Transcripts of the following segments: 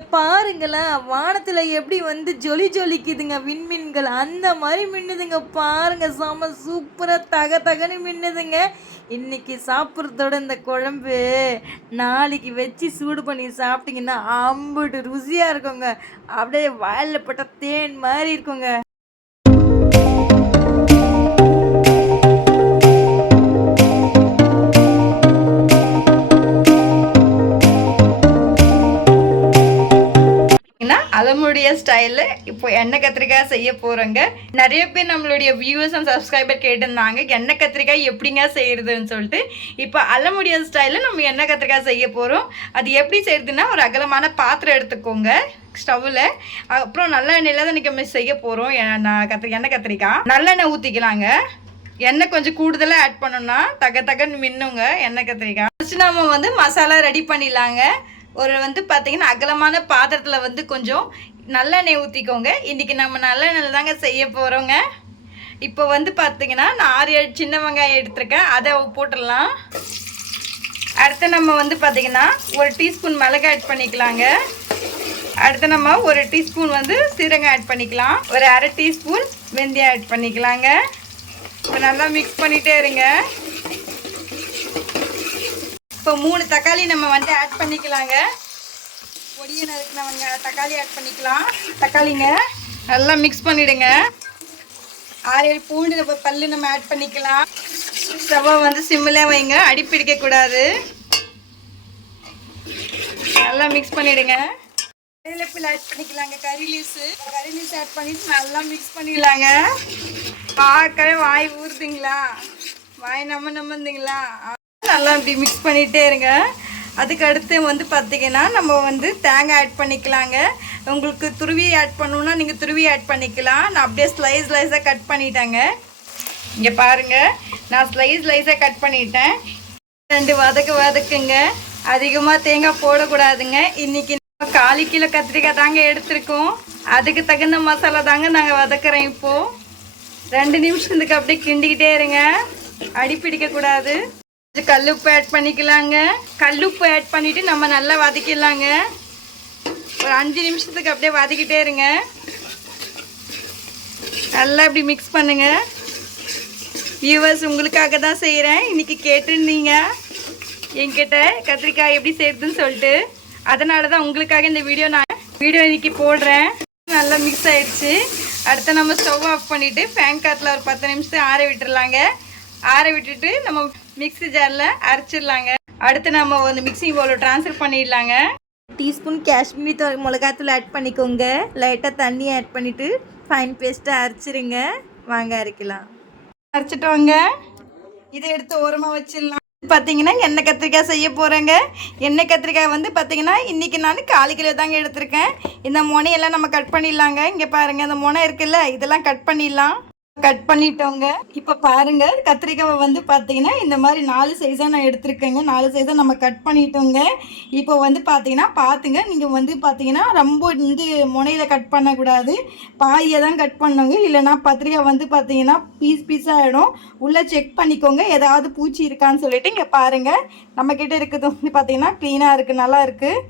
பாருங்களேன், வானத்துல எப்படி வந்து ஜொலி ஜொலிக்குதுங்க விண்மீன்கள். அந்த மாரி மின்னுதுங்க பாருங்க. செம சூப்பரா தக தகன்னு மின்னுதுங்க. இன்னைக்கு சாப்பிட்றதோட இந்த குழம்பு நாளைக்கு வச்சு சூடு பண்ணி சாப்பிட்டீங்கன்னா அம்புட்டு ருசியா இருக்குங்க. அப்படியே வாயில பட்டா தேன் மாரி இருக்குங்க. அலமுடைய ஸ்டைலில் இப்போ எண்ணெய் கத்திரிக்காய் செய்ய போகிறோங்க. நிறைய பேர் நம்மளுடைய வியூவர்ஸ் அண்ட் சப்ஸ்கிரைபர் கேட்டிருந்தாங்க எண்ணெய் கத்திரிக்காய் எப்படிங்க செய்கிறதுன்னு சொல்லிட்டு. இப்போ அலமுடைய ஸ்டைலில் நம்ம எண்ணெய் கத்திரிக்காய் செய்ய போகிறோம். அது எப்படி செய்கிறதுன்னா, ஒரு அகலமான பாத்திரம் எடுத்துக்கோங்க ஸ்டவ்வில். அப்புறம் நல்லெண்ணெயில் தான் இன்றைக்கி செய்ய போகிறோம். எண்ணெய் கத்திரிக்காய் நல்லெண்ணெய் ஊற்றிக்கலாங்க. எண்ணெய் கொஞ்சம் கூடுதலாக ஆட் பண்ணோம்னா தகன்னு மின்னுங்க எண்ணெய் கத்திரிக்காய். ஃபஸ்ட்டு நம்ம வந்து மசாலா ரெடி பண்ணிடலாங்க. ஒரு வந்து பார்த்திங்கன்னா அகலமான பாத்திரத்தில் கொஞ்சம் நல்லெண்ணெய் ஊற்றிக்கோங்க. இன்றைக்கி நம்ம நல்லெண்ணெயில் தாங்க செய்ய போகிறோங்க. இப்போ வந்து பார்த்திங்கன்னா நான் 6-7 சின்ன வெங்காயம் எடுத்துருக்கேன், அதை போட்டுடலாம். அடுத்து நம்ம வந்து பார்த்திங்கன்னா 1 டீஸ்பூன் மிளகு ஆட் பண்ணிக்கலாங்க. அடுத்து நம்ம 1 டீஸ்பூன் சீரகம் ஆட் பண்ணிக்கலாம். ஒரு 1/2 டீஸ்பூன் வெந்தயம் ஆட் பண்ணிக்கலாங்க. இப்போ நல்லா மிக்ஸ் பண்ணிகிட்டே இருங்க. இப்போ 3 தக்காளி நம்ம ஆட் பண்ணிக்கலாங்க. பொடியை நறுக்கினவங்க தக்காளி ஆட் பண்ணிக்கலாம். தக்காளிங்க நல்லா மிக்ஸ் பண்ணிவிடுங்க. 6-7 பூண்டு பல்லு நம்ம ஆட் பண்ணிக்கலாம். ஸ்டவ்வை சிம்மில் வைங்க, அடிப்பிடிக்கக்கூடாது. நல்லா மிக்ஸ் பண்ணிவிடுங்க. கறிவேப்பிலை ஆட் பண்ணிக்கலாங்க. கறி லீவ்ஸ் ஆட் பண்ணிவிட்டு நல்லா மிக்ஸ் பண்ணிடலாங்க. பார்க்கவே வாய் ஊறுதுங்களா, வாய் நம்மந்துங்களா. நல்லா இப்படி மிக்ஸ் பண்ணிகிட்டே இருங்க. அதுக்கு அடுத்து பார்த்திங்கன்னா நம்ம தேங்காய் ஆட் பண்ணிக்கலாங்க. உங்களுக்கு துருவி ஆட் பண்ணணுன்னா நீங்கள் துருவி ஆட் பண்ணிக்கலாம். நான் அப்படியே ஸ்லைஸாக கட் பண்ணிட்டேங்க. இங்கே பாருங்கள், நான் ஸ்லைஸாக கட் பண்ணிட்டேன். 2 வதக்குங்க. அதிகமாக தேங்காய் போடக்கூடாதுங்க. இன்றைக்கி நம்ம 1/4 கிலோ கத்திரிக்காய் தாங்க எடுத்துருக்கோம். அதுக்கு தகுந்த மசாலா தாங்க நாங்கள் வதக்குறோம். இப்போது 2 நிமிஷத்துக்கு அப்படியே கிண்டிக்கிட்டே இருங்க, அடி பிடிக்கக்கூடாது. கல்லுப்பு ஆட் பண்ணிக்கலாங்க. கல்லுப்பு ஆட் பண்ணிவிட்டு நம்ம நல்லா வதக்கிடலாங்க. ஒரு 5 நிமிஷத்துக்கு அப்படியே வதக்கிட்டே இருங்க. நல்லா இப்படி மிக்ஸ் பண்ணுங்க. வியூவர்ஸ் உங்களுக்காக தான் செய்கிறேன். இன்றைக்கி கேட்டிருந்தீங்க என்கிட்ட கத்திரிக்காய் எப்படி செய்கிறதுன்னு சொல்லிட்டு. அதனால தான் உங்களுக்காக இந்த வீடியோ இன்றைக்கி போடுறேன். நல்லா மிக்ஸ் ஆகிடுச்சு. அடுத்து நம்ம ஸ்டவ் ஆஃப் பண்ணிவிட்டு ஃபேன் காற்றுல ஒரு 10 நிமிஷம் ஆற விட்டுடலாங்க. ஆற விட்டுட்டு நம்ம மிக்ஸி ஜாரில் அரைச்சிடலாங்க. அடுத்து நம்ம மிக்சிங் பவுலில் ட்ரான்ஸ்ஃபர் பண்ணிடலாங்க. டீஸ்பூன் காஷ்மீரி மிளகாத்தூள் ஆட் பண்ணிக்கோங்க. லைட்டாக தண்ணி ஆட் பண்ணிவிட்டு ஃபைன் பேஸ்ட்டாக அரைச்சிருங்க. வாங்க அரைக்கலாம். அரைச்சிட்டு வாங்க. இதை எடுத்து ஓரமாக வச்சிடலாம். பார்த்திங்கன்னா எண்ணெய் கத்திரிக்காய் செய்ய போகிறேங்க. எண்ணெய் கத்திரிக்காய் பார்த்திங்கன்னா இன்றைக்கி நான் 1/4 கிலோ தாங்க எடுத்திருக்கேன். இந்த முனையெல்லாம் நம்ம கட் பண்ணிடலாங்க. இங்கே பாருங்கள், இந்த முனை இருக்குல்ல, இதெல்லாம் கட் பண்ணிடலாம். கட் பண்ணிட்டோங்க. இப்போ பாருங்கள், கத்திரிக்காவை பார்த்திங்கன்னா இந்த மாதிரி 4 சைஸாக நான் எடுத்துருக்கேங்க. 4 சைஸாக நம்ம கட் பண்ணிட்டோங்க. இப்போ பார்த்திங்கன்னா பார்த்துங்க, நீங்கள் பார்த்திங்கன்னா ரொம்ப முனையில் கட் பண்ணக்கூடாது, பாதியை தான் கட் பண்ணுங்க. இல்லைனா கத்திரிக்காய் பார்த்திங்கன்னா பீஸாக ஆகிடும். உள்ளே செக் பண்ணிக்கோங்க ஏதாவது பூச்சி இருக்கான்னு சொல்லிட்டு. இங்கே பாருங்கள், நம்மக்கிட்ட இருக்கிறது பார்த்திங்கன்னா க்ளீனாக இருக்குது, நல்லா இருக்குது.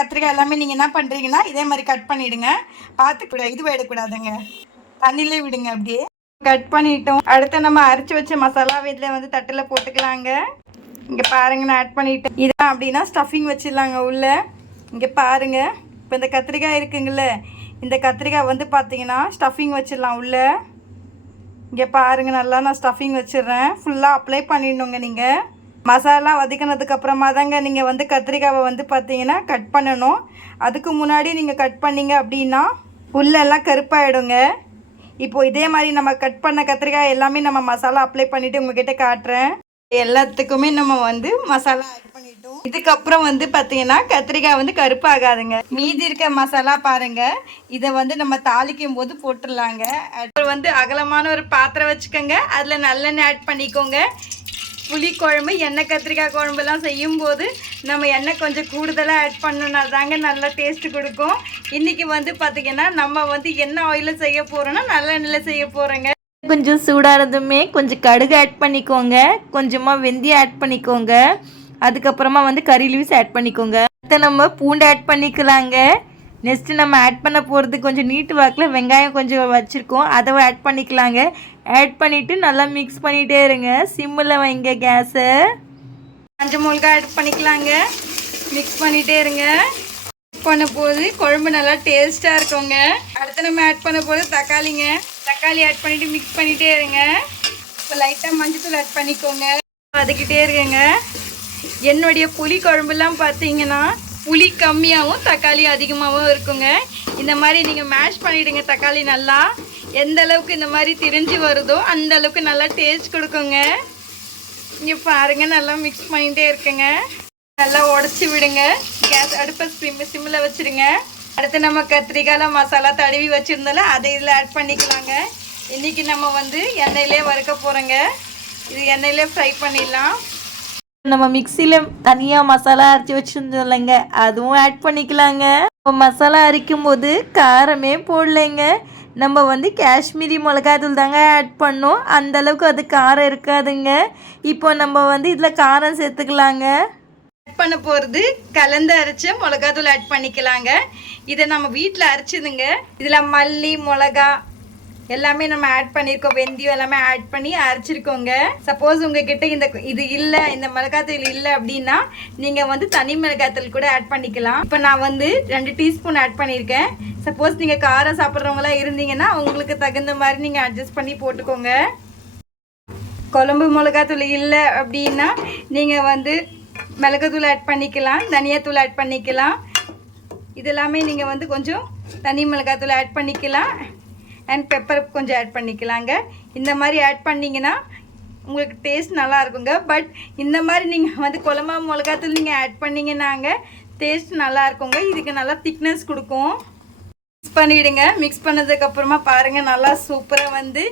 கத்திரிக்காய் எல்லாமே நீங்கள் என்ன பண்ணுறீங்கன்னா இதே மாதிரி கட் பண்ணிவிடுங்க. பார்த்துக்கூடாது, இது விடக்கூடாதுங்க, தண்ணியிலே விடுங்க. அப்படியே கட் பண்ணிட்டோம். அடுத்து நம்ம அரைச்சி வச்ச மசாலா இதில் தட்டில் போட்டுக்கலாங்க. இங்கே பாருங்கள், நான் ஆட் பண்ணிட்டேன். இதான் அப்படின்னா ஸ்டஃபிங் வச்சிடலாங்க உள்ளே. இங்கே பாருங்கள், இப்போ இந்த கத்திரிக்காய் இருக்குங்கள, இந்த கத்திரிக்காய் பார்த்திங்கன்னா ஸ்டஃபிங் வச்சிடலாம் உள்ளே. இங்கே பாருங்கள், நல்லா நான் ஸ்டஃபிங் வச்சிடுறேன். ஃபுல்லாக அப்ளை பண்ணிடணுங்க. நீங்கள் மசாலா வதக்கினதுக்கப்புறமா தாங்க நீங்கள் கத்திரிக்காவை பார்த்திங்கன்னா கட் பண்ணணும். அதுக்கு முன்னாடி நீங்கள் கட் பண்ணிங்க அப்படின்னா உள்ளெல்லாம் கருப்பாயிடுங்க. இப்போது இதே மாதிரி நம்ம கட் பண்ண கத்திரிக்காய் எல்லாமே நம்ம மசாலா அப்ளை பண்ணிவிட்டு உங்கள்கிட்ட காட்டுறேன். எல்லாத்துக்குமே நம்ம மசாலா ஆட் பண்ணிட்டோம். இதுக்கப்புறம் பார்த்திங்கன்னா கத்திரிக்காய் கருப்பாகாதுங்க. மீதி இருக்க மசாலா பாருங்கள், இதை நம்ம தாளிக்கும் போது போட்டுடலாங்க. அப்புறம் அகலமான ஒரு பாத்திரம் வச்சுக்கோங்க. அதில் நல்லெண்ணெய் ஆட் பண்ணிக்கோங்க. புளி குழம்பு, எண்ணெய் கத்திரிக்காய் குழம்புலாம் செய்யும்போது நம்ம எண்ணெய் கொஞ்சம் கூடுதலாக ஆட் பண்ணோன்னா தாங்க நல்லா டேஸ்ட்டு கொடுக்கும். இன்றைக்கி பார்த்திங்கன்னா நம்ம என்ன ஆயிலில் செய்ய போகிறோன்னா நல்லெண்ணெயில் செய்ய போகிறோங்க. கொஞ்சம் சூடானதுமே கொஞ்சம் கடுகு ஆட் பண்ணிக்கோங்க. கொஞ்சமாக வெந்தயம் ஆட் பண்ணிக்கோங்க. அதுக்கப்புறமா கறி லீவ்ஸ் ஆட் பண்ணிக்கோங்க. அடுத்து நம்ம பூண்டு ஆட் பண்ணிக்கலாங்க. நெக்ஸ்ட்டு நம்ம ஆட் பண்ண போகிறது கொஞ்சம் நீட்டு வாக்கில் வெங்காயம் கொஞ்சம் வச்சுருக்கோம், அதை ஆட் பண்ணிக்கலாங்க. ஆட் பண்ணிவிட்டு நல்லா மிக்ஸ் பண்ணிகிட்டே இருங்க. சிம்மில் வைங்க கேஸை. மஞ்சள் மிளகாய் ஆட் பண்ணிக்கலாங்க. மிக்ஸ் பண்ணிகிட்டே இருங்க. பண்ண போது குழம்பு நல்லா டேஸ்ட்டாக இருக்குங்க. அடுத்து நம்ம ஆட் பண்ண போது தக்காளிங்க. தக்காளி ஆட் பண்ணிவிட்டு மிக்ஸ் பண்ணிகிட்டே இருங்க. இப்போ லைட்டாக மஞ்சத்தூள் ஆட் பண்ணிக்கோங்க. அதுக்கிட்டே இருக்குங்க. என்னுடைய புளி குழம்புலாம் பார்த்தீங்கன்னா புளி கம்மியாகவும் தக்காளி அதிகமாகவும் இருக்குங்க. இந்த மாதிரி நீங்கள் மேஷ் பண்ணிவிடுங்க. தக்காளி நல்லா எந்த அளவுக்கு இந்த மாதிரி திரிஞ்சு வருதோ அந்த அளவுக்கு நல்லா டேஸ்ட் கொடுக்குங்க. இங்கே பாருங்கள், நல்லா மிக்ஸ் பண்ணிகிட்டே இருக்குங்க. நல்லா உடச்சி விடுங்க. கேஸ் அடுப்பை சிம்மில் வச்சுருங்க. அடுத்து நம்ம கத்திரிக்காயில் மசாலா தடவி வச்சுருந்தால அதை இதில் ஆட் பண்ணிக்கலாங்க. இன்றைக்கி நம்ம வந்து எண்ணெயிலே வறுக்க போகிறோங்க. இது எண்ணெயிலே ஃப்ரை பண்ணிடலாம். நம்ம மிக்சியில் தனியாக மசாலா அரைச்சி வச்சுருந்தோம் இல்லைங்க, அதுவும் ஆட் பண்ணிக்கலாங்க. இப்போ மசாலா அரைக்கும் போது காரமே போடலைங்க. நம்ம வந்து காஷ்மீரி மிளகாய்த்தூள் தாங்க ஆட் பண்ணோம். அந்தளவுக்கு அது காரம் இருக்காதுங்க. இப்போ நம்ம வந்து இதில் காரம் சேர்த்துக்கலாங்க. ஆட் பண்ண போகிறது கலந்து அரைச்ச மிளகாத்தூள் ஆட் பண்ணிக்கலாங்க. இதை நம்ம வீட்டில் அரைச்சிதுங்க. இதில் மல்லி மிளகா எல்லாமே நம்ம ஆட் பண்ணியிருக்கோம். வெந்தயம் எல்லாமே ஆட் பண்ணி அரைச்சிருக்கோங்க. சப்போஸ் உங்ககிட்ட இது இல்லை, இந்த மிளகாத்தூள் இல்லை அப்படின்னா நீங்கள் வந்து தனி மிளகாத்தூள் கூட ஆட் பண்ணிக்கலாம். இப்போ நான் வந்து 2 டீஸ்பூன் ஆட் பண்ணியிருக்கேன். சப்போஸ் நீங்கள் காரம் சாப்பிட்றவங்களாம் இருந்தீங்கன்னா உங்களுக்கு தகுந்த மாதிரி நீங்கள் அட்ஜஸ்ட் பண்ணி போட்டுக்கோங்க. குழம்பு மிளகாத்தூள் இல்லை அப்படின்னா நீங்கள் வந்து மிளகாத்தூள் ஆட் பண்ணிக்கலாம், தனியாத்தூள் ஆட் பண்ணிக்கலாம். இதெல்லாமே நீங்கள் வந்து கொஞ்சம் தனி மிளகாத்தூள் ஆட் பண்ணிக்கலாம். அண்ட் பெப்பர் கொஞ்சம் ஆட் பண்ணிக்கலாங்க. இந்த மாதிரி ஆட் பண்ணிங்கன்னா உங்களுக்கு டேஸ்ட் நல்லா இருக்குங்க. பட் இந்த மாதிரி நீங்கள் வந்து குழம்பா மிளகாத்தூள் நீங்கள் ஆட் பண்ணிங்கன்னாங்க டேஸ்ட் நல்லா இருக்குங்க. இதுக்கு நல்லா திக்னஸ் கொடுக்கும். மிக்ஸ் பண்ணிவிடுங்க. மிக்ஸ் பண்ணதுக்கப்புறமா பாருங்கள், நல்லா சூப்பராக வந்து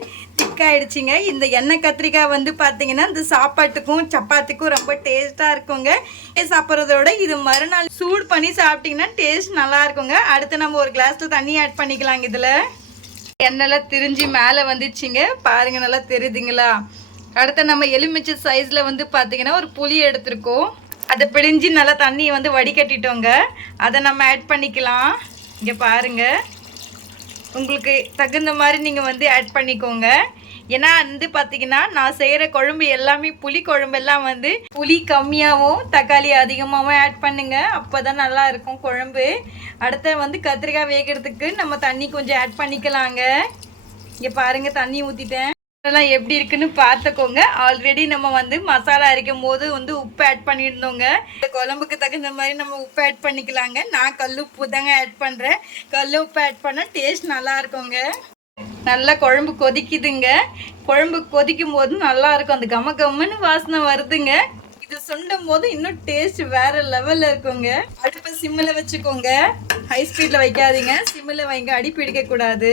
திக்காயிடுச்சிங்க. இந்த எண்ணெய் கத்திரிக்காய் வந்து பார்த்தீங்கன்னா இந்த சாப்பாட்டுக்கும் சப்பாத்திக்கும் ரொம்ப டேஸ்ட்டாக இருக்குங்க. சாப்பிட்றதோட இது மறுநாள் சூடு பண்ணி சாப்பிட்டிங்கன்னா டேஸ்ட் நல்லா இருக்குங்க. அடுத்து நம்ம ஒரு கிளாஸில் தண்ணி ஆட் பண்ணிக்கலாங்க. இதில் எண்ணெய்லாம் திரிஞ்சு மேலே வந்துடுச்சிங்க. பாருங்கள், நல்லா தெரியுதுங்களா. அடுத்து நம்ம எலுமிச்சை சைஸில் வந்து பார்த்தீங்கன்னா ஒரு புளி எடுத்துருக்கோம். அதை பிழிஞ்சு நல்லா தண்ணியை வந்து வடிகட்டிட்டோங்க. அதை நம்ம ஆட் பண்ணிக்கலாம். இங்கே பாருங்கள், உங்களுக்கு தகுந்த மாதிரி நீங்கள் வந்து ஆட் பண்ணிக்கோங்க. ஏன்னா வந்து பார்த்தீங்கன்னா நான் செய்கிற குழம்பு எல்லாமே புளி குழம்பெல்லாம் வந்து புளி கம்மியாகவும் தக்காளி அதிகமாகவும் ஆட் பண்ணுங்க. அப்போ தான் நல்லா இருக்கும் குழம்பு. அடுத்த வந்து கத்திரிக்காய் வேகிறதுக்கு நம்ம தண்ணி கொஞ்சம் ஆட் பண்ணிக்கலாங்க. இங்கே பாருங்கள், தண்ணி ஊற்றிட்டேன். அதெல்லாம் எப்படி இருக்குன்னு பார்த்துக்கோங்க. ஆல்ரெடி நம்ம வந்து மசாலா அரைக்கும் போது வந்து உப்பு ஆட் பண்ணியிருந்தோங்க. இந்த குழம்புக்கு தகுந்த மாதிரி நம்ம உப்பு ஆட் பண்ணிக்கலாங்க. நான் கல் உப்பு தாங்க ஆட் பண்ணுறேன். கல் உப்பு ஆட் பண்ணால் டேஸ்ட் நல்லா இருக்குங்க. நல்லா குழம்பு கொதிக்குதுங்க. குழம்பு கொதிக்கும் போது நல்லா இருக்கும். அந்த கம கம்முன்னு வாசனை வருதுங்க. இது சுண்டும் போது இன்னும் டேஸ்ட் வேற லெவலில் இருக்குங்க. அடுப்பை சிம்மில் வச்சுக்கோங்க. ஹை ஸ்பீடில் வைக்காதீங்க, சிம்மில் வைங்க. அடி பிடிக்கக்கூடாது.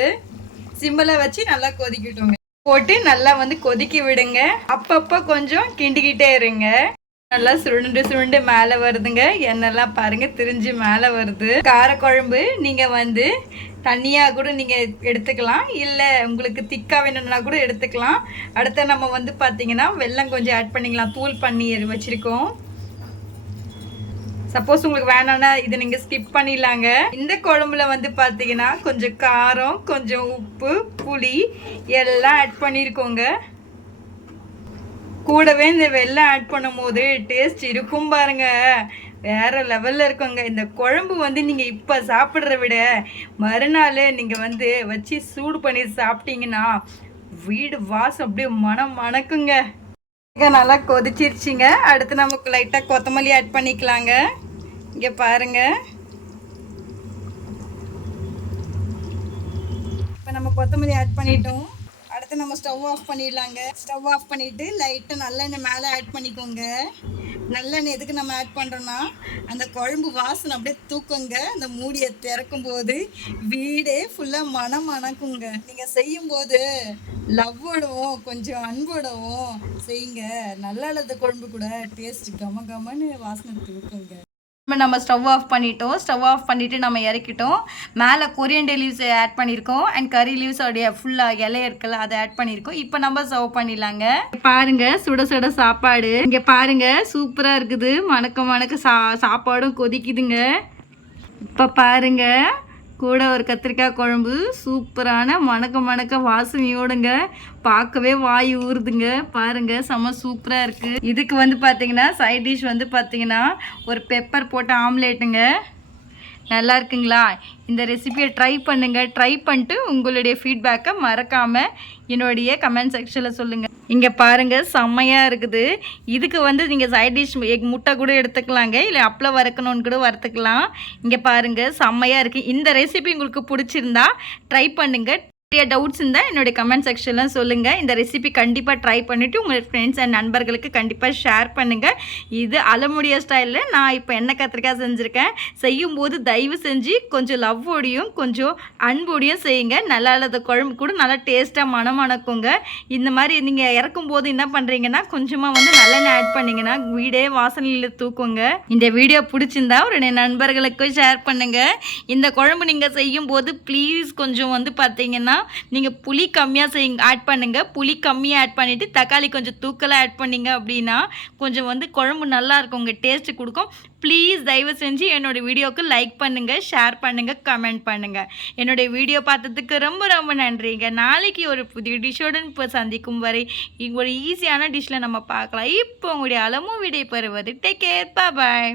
சிம்மில் வச்சு நல்லா கொதிக்கட்டுங்க. போட்டு நல்லா வந்து கொதிக்க விடுங்க. அப்பப்போ கொஞ்சம் கிண்டிக்கிட்டே இருங்க. நல்லா சுருண்டு மேலே வருதுங்க. எண்ணெய்லாம் பாருங்கள் திரிஞ்சு மேலே வருது. காரக்குழம்பு நீங்கள் வந்து தண்ணியாக கூட நீங்கள் எடுத்துக்கலாம், இல்லை உங்களுக்கு திக்காக வேணும்னா கூட எடுத்துக்கலாம். அடுத்த நம்ம வந்து பார்த்தீங்கன்னா வெல்லம் கொஞ்சம் ஆட் பண்ணிக்கலாம். தூள் பண்ணி வச்சுருக்கோம். சப்போஸ் உங்களுக்கு வேணான்னா இதை நீங்கள் ஸ்கிப் பண்ணிடலாங்க. இந்த குழம்புல வந்து பார்த்தீங்கன்னா கொஞ்சம் காரம், கொஞ்சம் உப்பு, புளி எல்லாம் ஆட் பண்ணியிருக்கோங்க. கூடவே இந்த வெல்லம் ஆட் பண்ணும் போது டேஸ்ட் இருக்கும் பாருங்க, வேற லெவலில் இருக்குங்க. இந்த குழம்பு வந்து நீங்கள் இப்போ சாப்பிட்றத விட மறுநாள் நீங்கள் வந்து வச்சு சூடு பண்ணி சாப்பிட்டீங்கன்னா வீடு வாசம் அப்படியே மனம் மணக்குங்க. நல்லா கொதிச்சிருச்சிங்க. அடுத்து நமக்கு லைட்டாக கொத்தமல்லி ஆட் பண்ணிக்கலாங்க. இங்கே பாருங்கள், இப்போ நம்ம கொத்தமல்லி ஆட் பண்ணிட்டோம். அடுத்து நம்ம ஸ்டவ் ஆஃப் பண்ணிடலாங்க. ஸ்டவ் ஆஃப் பண்ணிவிட்டு லைட்டாக நல்லெண்ணெய் மேலே ஆட் பண்ணிக்கோங்க. நல்லெண்ணெய் எதுக்கு நம்ம ஆட் பண்ணுறோன்னா அந்த குழம்பு வாசனை அப்படியே தூக்குங்க. அந்த மூடியை திறக்கும் போது வீடே ஃபுல்லாக மனம் மணக்குங்க. நீங்கள் செய்யும்போது லவ்வோடவும் கொஞ்சம் அன்போடவும் செய்யுங்க. நல்லா இல்லாத குழம்பு கூட டேஸ்ட் கம கமன்னு வாசனை தூக்குங்க. நம்ம ஸ்டவ் ஆஃப் பண்ணிட்டோம். ஸ்டவ் ஆஃப் பண்ணிவிட்டு நம்ம இறக்கிட்டோம். மேலே கொரியண்டர் லீவ்ஸ் ஆட் பண்ணியிருக்கோம் அண்ட் கறி லீவ்ஸோடைய ஃபுல்லாக இலை இருக்குல்ல அதை ஆட் பண்ணியிருக்கோம். இப்போ நம்ம சர்வ் பண்ணிடலாங்க. பாருங்க சுட சுட சாப்பாடு இங்கே பாருங்க சூப்பராக இருக்குது. மணக்க மணக்க சாப்பாடும் கொதிக்குதுங்க. இப்போ பாருங்க கூட ஒரு கத்திரிக்காய் குழம்பு சூப்பரான மணக்க மணக்க வாசனையோடுங்க. பார்க்கவே வாய் ஊறுதுங்க. பாருங்கள் செம்ம சூப்பராக இருக்குது. இதுக்கு வந்து பார்த்தீங்கன்னா சைட் டிஷ் வந்து பார்த்தீங்கன்னா ஒரு பெப்பர் போட்ட ஆம்லேட்டுங்க. நல்லா இருக்குங்களா? இந்த ரெசிபியை ட்ரை பண்ணுங்கள். ட்ரை பண்ணிட்டு உங்களுடைய ஃபீட்பேக்கை மறக்காமல் என்னுடைய கமெண்ட் செக்ஷனில் சொல்லுங்கள். இங்கே பாருங்கள் செம்மையாக இருக்குது. இதுக்கு வந்து நீங்கள் சைட் டிஷ் முட்டை கூட எடுத்துக்கலாங்க, இல்லை அப்பளம் வறுக்கணுன்னு கூட வறுத்துக்கலாம். இங்கே பாருங்கள் செம்மையாக இருக்குது. இந்த ரெசிபி உங்களுக்கு பிடிச்சிருந்தா ட்ரை பண்ணுங்கள். நிறைய டவுட்ஸ் இருந்தால் என்னுடைய கமெண்ட் செக்ஷனில் சொல்லுங்கள். இந்த ரெசிபி கண்டிப்பாக ட்ரை பண்ணிவிட்டு உங்கள் ஃப்ரெண்ட்ஸ் அண்ட் நண்பர்களுக்கு கண்டிப்பாக ஷேர் பண்ணுங்கள். இது அலமுடிய ஸ்டைலில் நான் இப்போ எண்ணெய் கத்திரிக்காய் செஞ்சுருக்கேன். செய்யும்போது தயவு செஞ்சு கொஞ்சம் லவ்வோடையும் கொஞ்சம் அன்போடையும் செய்யுங்க. நல்லா இல்லாத குழம்பு கூட நல்லா டேஸ்ட்டாக மணக்குங்க. இந்த மாதிரி நீங்கள் இறக்கும்போது என்ன பண்ணுறீங்கன்னா கொஞ்சமாக வந்து நல்லெண்ணெய் ஆட் பண்ணிங்கன்னா வீடே வாசனையில் தூக்குங்க. இந்த வீடியோ பிடிச்சிருந்தா ஒரு நண்பர்களுக்கும் ஷேர் பண்ணுங்கள். இந்த குழம்பு நீங்கள் செய்யும்போது ப்ளீஸ் கொஞ்சம் வந்து பார்த்தீங்கன்னா நீங்கள் புளி கம்மியாக ஆட் பண்ணுங்கள். புளி கம்மியாக ஆட் பண்ணிவிட்டு தக்காளி கொஞ்சம் தூக்கலாக ஆட் பண்ணிங்க அப்படின்னா கொஞ்சம் வந்து குழம்பு நல்லாயிருக்கும், உங்கள் டேஸ்ட்டு கொடுக்கும். ப்ளீஸ் தயவு செஞ்சு என்னோடய வீடியோவுக்கு லைக் பண்ணுங்கள், ஷேர் பண்ணுங்கள், கமெண்ட் பண்ணுங்கள். என்னுடைய வீடியோ பார்த்ததுக்கு ரொம்ப ரொம்ப நன்றிங்க. நாளைக்கு ஒரு புதிய டிஷ்ஷுடன் இப்போ சந்திக்கும் வரை ஒரு ஈஸியான டிஷ்ஷில் நம்ம பார்க்கலாம். இப்போ உங்களுடைய அளமும் விடை பெறுவது. டேக் கேர், பாய்.